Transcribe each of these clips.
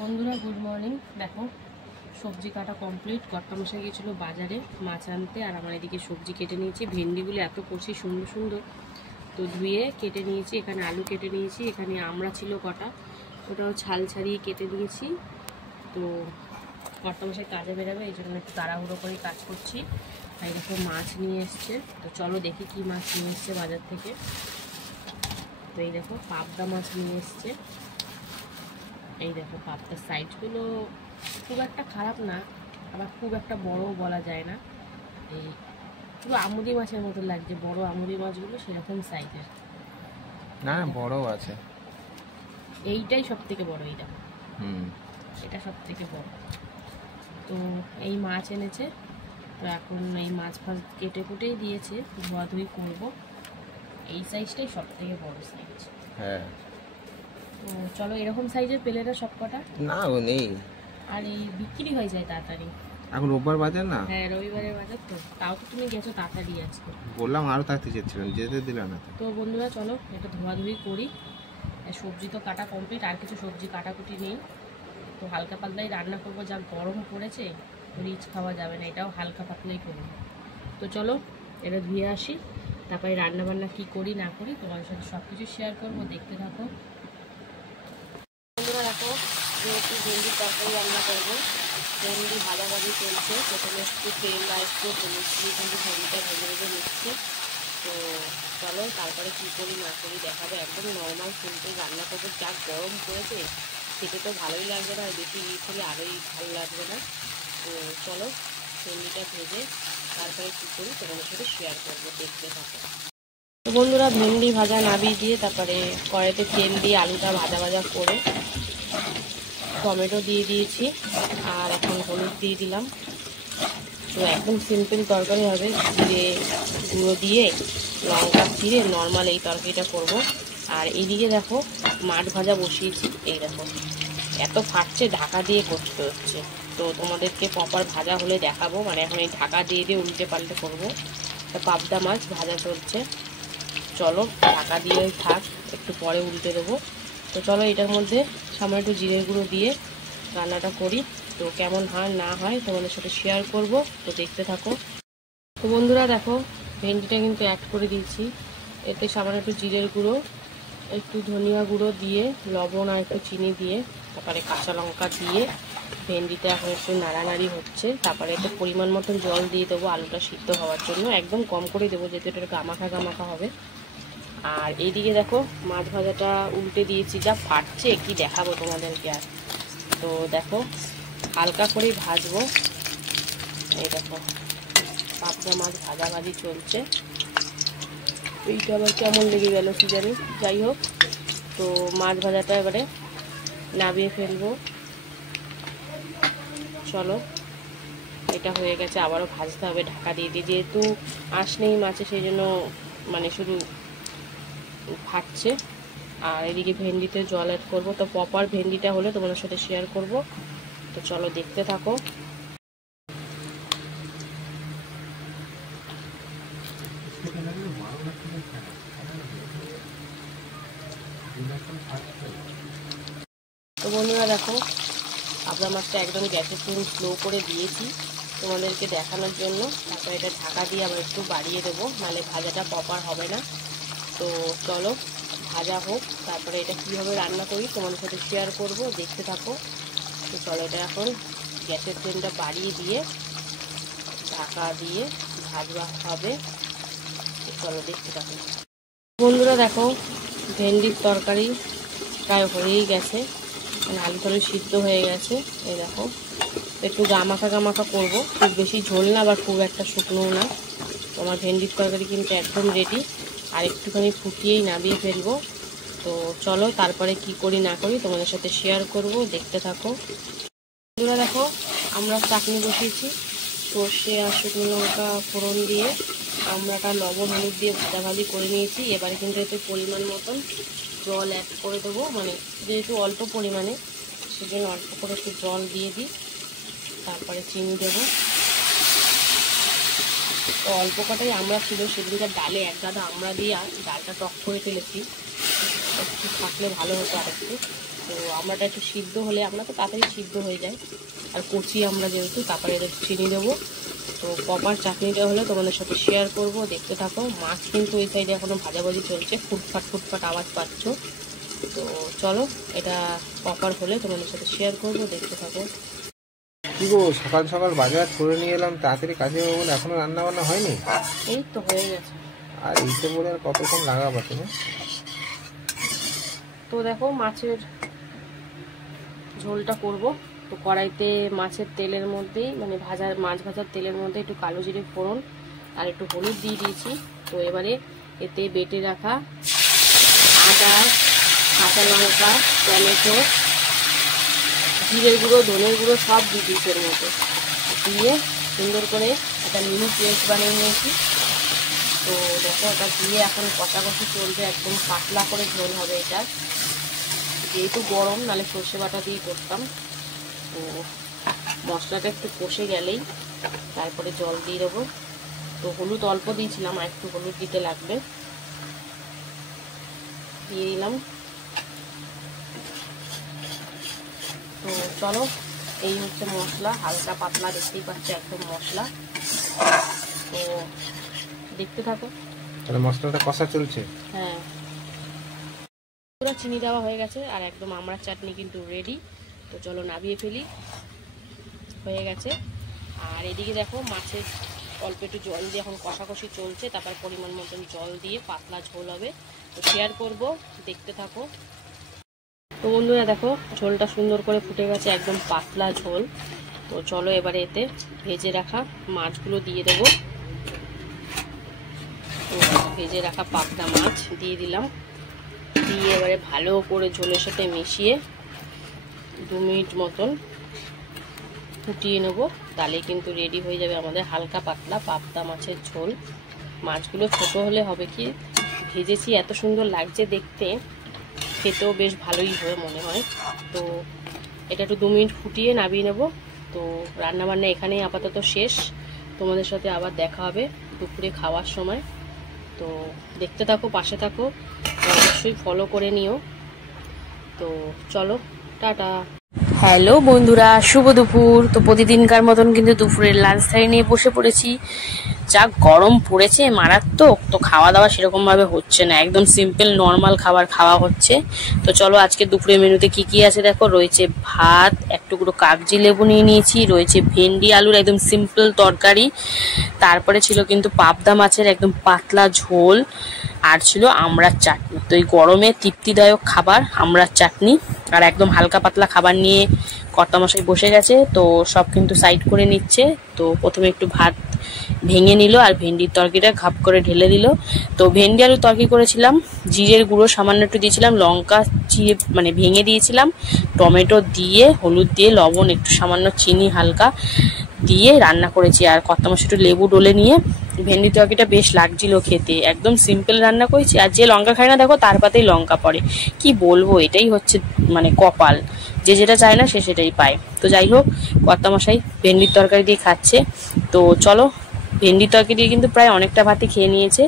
বন্ধুরা good morning. দেখো সবজি কাটা কমপ্লিট। কর্তামশাই গিয়েছিল বাজারে মাছ আনতে, আর আমার এদিকে সবজি কেটে নিয়েছি। ভেন্ডিগুলো এত কষি সুন্দর সুন্দর, তো ধুয়ে কেটে নিয়েছি। এখানে আলু কেটে নিয়েছি, এখানে আমড়া ছিল কটা, ওটাও ছাল ছাড়িয়ে কেটে নিয়েছি। তো কর্তামশাই কাজে বেরোবে, এই জন্য একটু তাড়াহুড়ো করে কাজ করছি। আর দেখো মাছ নিয়ে এসছে, তো চলো দেখি কি মাছ নিয়ে এসছে বাজার থেকে। তো এই দেখো পাবদা মাছ নিয়ে এসছে। এই দেখো পাবদার সাইজগুলো খুব একটা খারাপ না, আবার খুব একটা বড়ও বলা যায় না। এই পুরো আমুদি মাছের মতো লাগছে, বড় আমুদি মাছগুলো সেরকম সাইজের না, বড় আছে। এইটাই সব থেকে বড়, এইটা এটা সব থেকে বড়। তো এই মাছ এনেছে, তো এখন এই মাছ ফাছ কেটে কুটেই দিয়েছে, ধোয়াধুয়ি করবো। এই সাইজটাই সব থেকে বড় সাইজ। হ্যাঁ, তো চলো, এরকম সাইজের পেলে না সব কটা? না ও নেই, আর এই বিক্রি হয়ে যায় তাড়াতাড়ি। এখন রোববার বাজার না। হ্যাঁ, রবিবারের বাজার, তো তাও তো তুমি গেছো তাড়াতাড়ি আজকে। বললাম আরো থাকতে চেয়েছিলাম, যেতে দিল না। তো বন্ধুরা চলো এটা ধোয়াধুয়ি করি। সবজি তো কাটা কমপ্লিট, আর কিছু সবজি কাটাকুটি নেই। তো হালকা পাতলাই রান্না করবো, যা গরম পড়েছে রিচ খাওয়া যাবে না, এটাও হালকা পাতলাই করবো। তো চলো এটা ধুয়ে আসি, তারপরে রান্না বান্না কী করি না করি তোমার সাথে সব কিছু শেয়ার করবো, দেখতে থাকো। বন্ধুরা দেখো, যেহেতু ভেন্ডির তরকারি রান্না করবো, ভেন্ডি ভাজাভাজি চলছে। প্রথমে একটু তেল আর একটু হলুদ দিয়ে কিন্তু ভেন্ডিটা ভেজে ভেজে নিচ্ছে। তো চলো তারপরে কী করি না করি দেখাবো। একদম নর্মাল সিম্পল রান্না করবো, যা গরম পড়েছে খেতে তো ভালোই লাগবে না, আর বেশি রিচ হলে আরোই ভালো লাগবে না। তো চলো ভেন্ডিটা ভেজে তারপরে কী করি তোমাদের সাথে শেয়ার করবো, দেখতে থাকো। তো বন্ধুরা ভেন্ডি ভাজা নামিয়ে দিয়ে তারপরে কড়াইতে তেল দিয়ে আলুটা ভাজা ভাজা করে টমেটো দিয়ে দিয়েছি, আর এখন হলুদ দিয়ে দিলাম। তো একদম সিম্পল তরকারি হবে, জিরে গুঁড়ো দিয়ে লঙ্কা জিরে নর্মাল এই তরকারিটা করব। আর এইদিকে দেখো মাছ ভাজা বসিয়েছি, এই দেখো এত ফাটছে, ঢাকা দিয়ে করতে হচ্ছে। তো তোমাদেরকে প্রপার ভাজা হলে দেখাবো, মানে এখন এই ঢাকা দিয়ে দিয়ে উল্টে পাল্টে করবো। পাবদা মাছ ভাজা চলছে, চলো ঢাকা দিয়ে থাক, একটু পরে উল্টে দেবো। তো চলো এটার মধ্যে সামান্য একটু জিরে গুঁড়ো দিয়ে রান্নাটা করি। তো কেমন হয় না হয় তোমাদের সাথে শেয়ার করব, তো দেখতে থাকো। তো বন্ধুরা দেখো ভেন্ডিটা কিন্তু অ্যাড করে দিয়েছি, এতে সামান্য একটু জিরের গুঁড়ো, একটু ধনিয়া গুঁড়ো দিয়ে, লবণ আর একটু চিনি দিয়ে, তারপরে কাঁচা লঙ্কা দিয়ে ভেন্ডিটা এখন একটু নাড়ানাড়ি হচ্ছে। তারপরে একটু পরিমাণ মতন জল দিয়ে দেবো আলুটা সিদ্ধ হওয়ার জন্য, একদম কম করে দেবো যেহেতু এটা গামাখা গামাখা হবে। আর এইদিকে দেখো মাছ ভাজাটা উল্টে দিয়েছি, যা ফাটছে কি দেখাবো তোমাদেরকে। আর তো দেখো হালকা করেই ভাজবো। এই দেখো পাবদা মাছ ভাজাভাজি চলছে। এইটা আবার কেমন লেগে গেল কি জানি, যাই হোক। তো মাছ ভাজাটা এবারে নামিয়ে ফেলবো। চলো এটা হয়ে গেছে, আবারও ভাজতে হবে ঢাকা দিয়ে দিয়ে, যেহেতু আঁশ নেই মাছে সেই জন্য মানে শুধু ফাটছে। আর এদিকে ভেন্ডিতে জল অ্যাড করবো, তো প্রপার ভেন্ডিটা হলে তোমাদের সাথে শেয়ার করব। তো চলো দেখতে থাকো। তো বন্ধুরা দেখো পাবদা মাছটা একদম গ্যাসের ফ্লেম স্লো করে দিয়েছি তোমাদেরকে দেখানোর জন্য। তারপরে এটা ঢাকা দিয়ে আবার একটু বাড়িয়ে দেবো, নাহলে ভাজাটা প্রপার হবে না। তো চলো ভাজা হোক, তারপরে এটা কীভাবে রান্না করি তোমাদের সাথে শেয়ার করব, দেখতে থাকো। তো চলো এটা এখন গ্যাসের ফ্লেমটা বাড়িয়ে দিয়ে ঢাকা দিয়ে ভাজা হবে। তো চলো দেখতে থাকো। বন্ধুরা দেখো ভেন্ডির তরকারি প্রায় হয়েই গেছে, আলু টালু সিদ্ধ হয়ে গেছে। এই দেখো একটু গামাখা গামাখা করবো, খুব বেশি ঝোল না আবার খুব একটা শুকনো না। তোমার ভেন্ডির তরকারি কিন্তু একদম রেডি, আর একটুখানি ফুটিয়েই নামিয়ে ফেলবো। তো চলো তারপরে কি করি না করি তোমাদের সাথে শেয়ার করব, দেখতে থাকো। বন্ধুরা দেখো আমরা চাটনি বসিয়েছি, সর্ষে আর শুকনো লঙ্কা ফোড়ন দিয়ে আমরাটা লবণ হলুদ দিয়ে ভাজাভাজি করে নিয়েছি। এবারে কিন্তু এতে পরিমাণ মতন জল অ্যাড করে দেবো, মানে যেহেতু অল্প পরিমাণে সেজন্য অল্প করে একটু জল দিয়ে দিই, তারপরে চিনি দেবো। তো অল্প কটাই আমরা ছিল, সেদিনকে ডালে এক গাদা আমরা দিয়ে ডালটা টক করে ফেলেছি, একটু থাকলে ভালো হতো আর একটু। তো তো আমড়াটা একটু সিদ্ধ হলে, আমরা তো তাড়াতাড়ি সিদ্ধ হয়ে যায়, আর কচি আমরা যেহেতু, তারপরে চিনি দেবো। তো প্রপার চাটনিটা হলে তোমাদের সাথে শেয়ার করব, দেখতে থাকো। মাছ কিন্তু ওই সাইডে এখনও ভাজাভাজি চলছে, ফুটফাট ফুটফাট আওয়াজ পাচ্ছ। তো চলো, এটা প্রপার হলে তোমাদের সাথে শেয়ার করব, দেখতে থাকো। কি গো, সকাল সকাল বাজার করে নিয়ে এলাম, তাড়াতাড়ি কাজে যাবো বলে এখনো রান্না বান্না হয়নি? এই তো হয়ে গেছে। আর এইতে বলে আর কতক্ষণ লাগাবো তুমি? তো দেখো, মাছের ঝোলটা করব। তো কড়াইতে মাছের তেলের মধ্যেই, মানে মাছ ভাজার তেলের মধ্যে একটু কালো জিরে ফোড়ন আর একটু হলুদ দিয়ে দিয়েছি। তো এবারে এতে বেটে রাখা আদা, কাঁচা লঙ্কা, টমেটো, জিরের গুঁড়ো, ধনের গুঁড়ো সব দিয়ে দিয়েছি এর মধ্যে, দিয়ে সুন্দর করে একটা মিনি পেস্ট বানিয়ে নিয়েছি। তো দেখো, ওটা দিয়ে এখন কষাকষি চলবে, একদম পাতলা করে ঝোল হবে এটা, যেহেতু গরম, নাহলে সর্ষে বাটা দিয়ে করতাম। তো মশলাটা একটু কষে গেলেই তারপরে জল দিয়ে দেবো। তো হলুদ অল্প দিয়েছিলাম, আর একটু হলুদ দিতে লাগবে, দিয়ে দিলাম। তো চলো, এই হচ্ছে মশলা, হালকা পাতলা, দেখতেই পাচ্ছি একদম মশলা। তো দেখতে থাকো। তাহলে মশলাটা কষা চলছে? হ্যাঁ, পুরো চিনি দেওয়া হয়ে গেছে, আর একদম আমড়ার চাটনি কিন্তু রেডি। তো চলো নামিয়ে ফেলি, হয়ে গেছে। আর এদিকে দেখো, মাছের অল্প একটু জল দিয়ে এখন কষাকষি চলছে, তারপর পরিমাণ মতন জল দিয়ে পাতলা ঝোল হবে। তো শেয়ার করব, দেখতে থাকো। তো বন্ধুরা দেখো, ঝোলটা সুন্দর করে ফুটে গেছে, একদম পাতলা ঝোল। তো চলো এবারে এতে ভেজে রাখা মাছগুলো দিয়ে দেবো। তো ভেজে রাখা পাবদা মাছ দিয়ে দিলাম, দিয়ে এবারে ভালো করে ঝোলের সাথে মিশিয়ে 2 মিনিট মতন ফুটিয়ে নেব, তাহলে কিন্তু রেডি হয়ে যাবে আমাদের হালকা পাতলা পাবদা মাছের ঝোল। মাছগুলো ছোট হলে হবে কি, ভেজেছি এত সুন্দর লাগছে দেখতে, খেতেও বেশ ভালোই হয় মনে হয়। তো এটা একটু 2 মিনিট ফুটিয়ে নামিয়ে নেব। তো রান্নাবান্না এখানেই আপাতত শেষ, তোমাদের সাথে আবার দেখা হবে দুপুরে খাওয়ার সময়। তো দেখতে থাকো, পাশে থাকো, অবশ্যই ফলো করে নিও। তো চলো, টাটা। হ্যালো বন্ধুরা, শুভ দুপুর। তো প্রতিদিনকার মতন কিন্তু দুপুরের লাঞ্চ টাইম নিয়ে বসে পড়েছি। যা গরম পড়েছে মারাত্মক, তো খাওয়া দাওয়া সেরকম ভাবে হচ্ছে না, একদম সিম্পল নর্মাল খাবার খাওয়া হচ্ছে। তো চলো, আজকে দুপুরের মেনুতে কি কি আছে দেখো। রয়েছে ভাত, এক টুকরো কাগজি লেবু নিয়ে নিয়েছি, রয়েছে ভেন্ডি আলুর একদম সিম্পল তরকারি, তারপরে ছিল কিন্তু পাবদা মাছের একদম পাতলা ঝোল, আর ছিল আমড়ার চাটনি। তো এই গরমে তৃপ্তিদায়ক খাবার আমড়ার চাটনি, আর একদম হালকা পাতলা খাবার নিয়ে কর্তামশাই বসে গেছে। তো সব কিন্তু সাইড করে নিচ্ছে। তো প্রথমে একটু ভাত ভেঙে নিল, আর ভেন্ডির তরকারিটা ঘাপ করে ঢেলে দিল। তো ভেন্ডি আলু তরকারি করেছিলাম, জিরের গুঁড়ো সামান্য একটু দিয়েছিলাম, লঙ্কা চিড়ে মানে ভেঙে দিয়েছিলাম, টমেটো দিয়ে, হলুদ দিয়ে, লবণ, একটু সামান্য চিনি হালকা দিয়ে রান্না করেছি। আর কর্তামশাই একটু লেবু ডলে নিয়ে ভেন্ডি তরকারিটা বেশ লাগছিল খেতে, একদম সিম্পল রান্না করেছি। আর যে লঙ্কা খায় না দেখো, তার পাতেই লঙ্কা পড়ে, কি বলবো, এটাই হচ্ছে মানে কপাল, যে যেটা চায় না সে সেটাই পায়। তো যাই হোক, কর্তামশাই ভেন্ডির তরকারি দিয়ে খাচ্ছে। তো চলো, ভেন্ডির তরকারি দিয়ে কিন্তু প্রায় অনেকটা ভাতই খেয়ে নিয়েছে,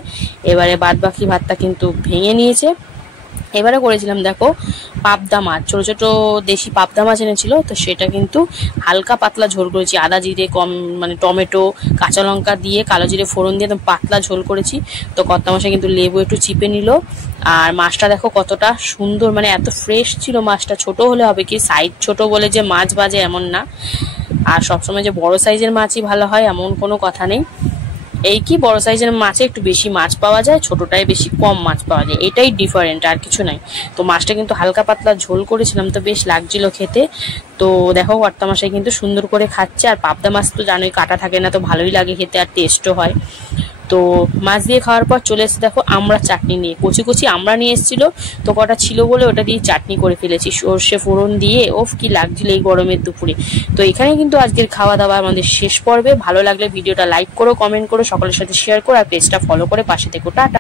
এবারে বাদ বাকি ভাতটা কিন্তু ভেঙে নিয়েছে। এবারে করেছিলাম দেখো পাবদা মাছ, ছোট ছোট দেশি পাবদা মাছ এনেছিল, তো সেটা কিন্তু হালকা পাতলা ঝোল করেছি, আদা জিরে কম মানে টমেটো কাঁচা লঙ্কা দিয়ে কালো জিরে ফোড়ন দিয়ে একদম পাতলা ঝোল করেছি। তো কর্তামশাই কিন্তু লেবু একটু চিপে নিল। আর মাছটা দেখো কতটা সুন্দর, মানে এত ফ্রেশ ছিল মাছটা। ছোট হলে হবে কি, সাইজ ছোট বলে যে মাছ বাজে এমন না, আর সবসময় যে বড় সাইজের মাছই ভালো হয় এমন কোনো কথা নেই। এই কি, বড় সাইজের মাছে একটু বেশি মাছ পাওয়া যায়, ছোটটায় বেশি কম মাছ পাওয়া যায়, এটাই ডিফারেন্ট, আর কিছু নাই। তো মাছটা কিন্তু হালকা পাতলা ঝোল করেছিলাম, তো বেশ লাগছিল খেতে। তো দেখো কর্তামশাই কিন্তু সুন্দর করে খাচ্ছে। আর পাবদা মাছ তো জানোই কাটা থাকে না, তো ভালোই লাগে খেতে, আর টেস্টও হয়। তো মাছ দিয়ে খাওয়ার পর চলে এসেছে দেখো আমরা চাটনি নিয়ে, কচি কচি আমরা নিয়ে এসেছিল, তো কটা ছিল বলে ওটা দিয়ে চাটনি করে ফেলেছি সর্ষে ফোড়ন দিয়ে। ওফ, কি লাগছিল এই গরমের দুপুরে। তো এখানে কিন্তু আজকের খাওয়া দাওয়া আমাদের শেষ পর্বে। ভালো লাগলে ভিডিওটা লাইক করো, কমেন্ট করো, সকলের সাথে শেয়ার করো, আর পেজটা ফলো করে পাশে থেকো। টাটা।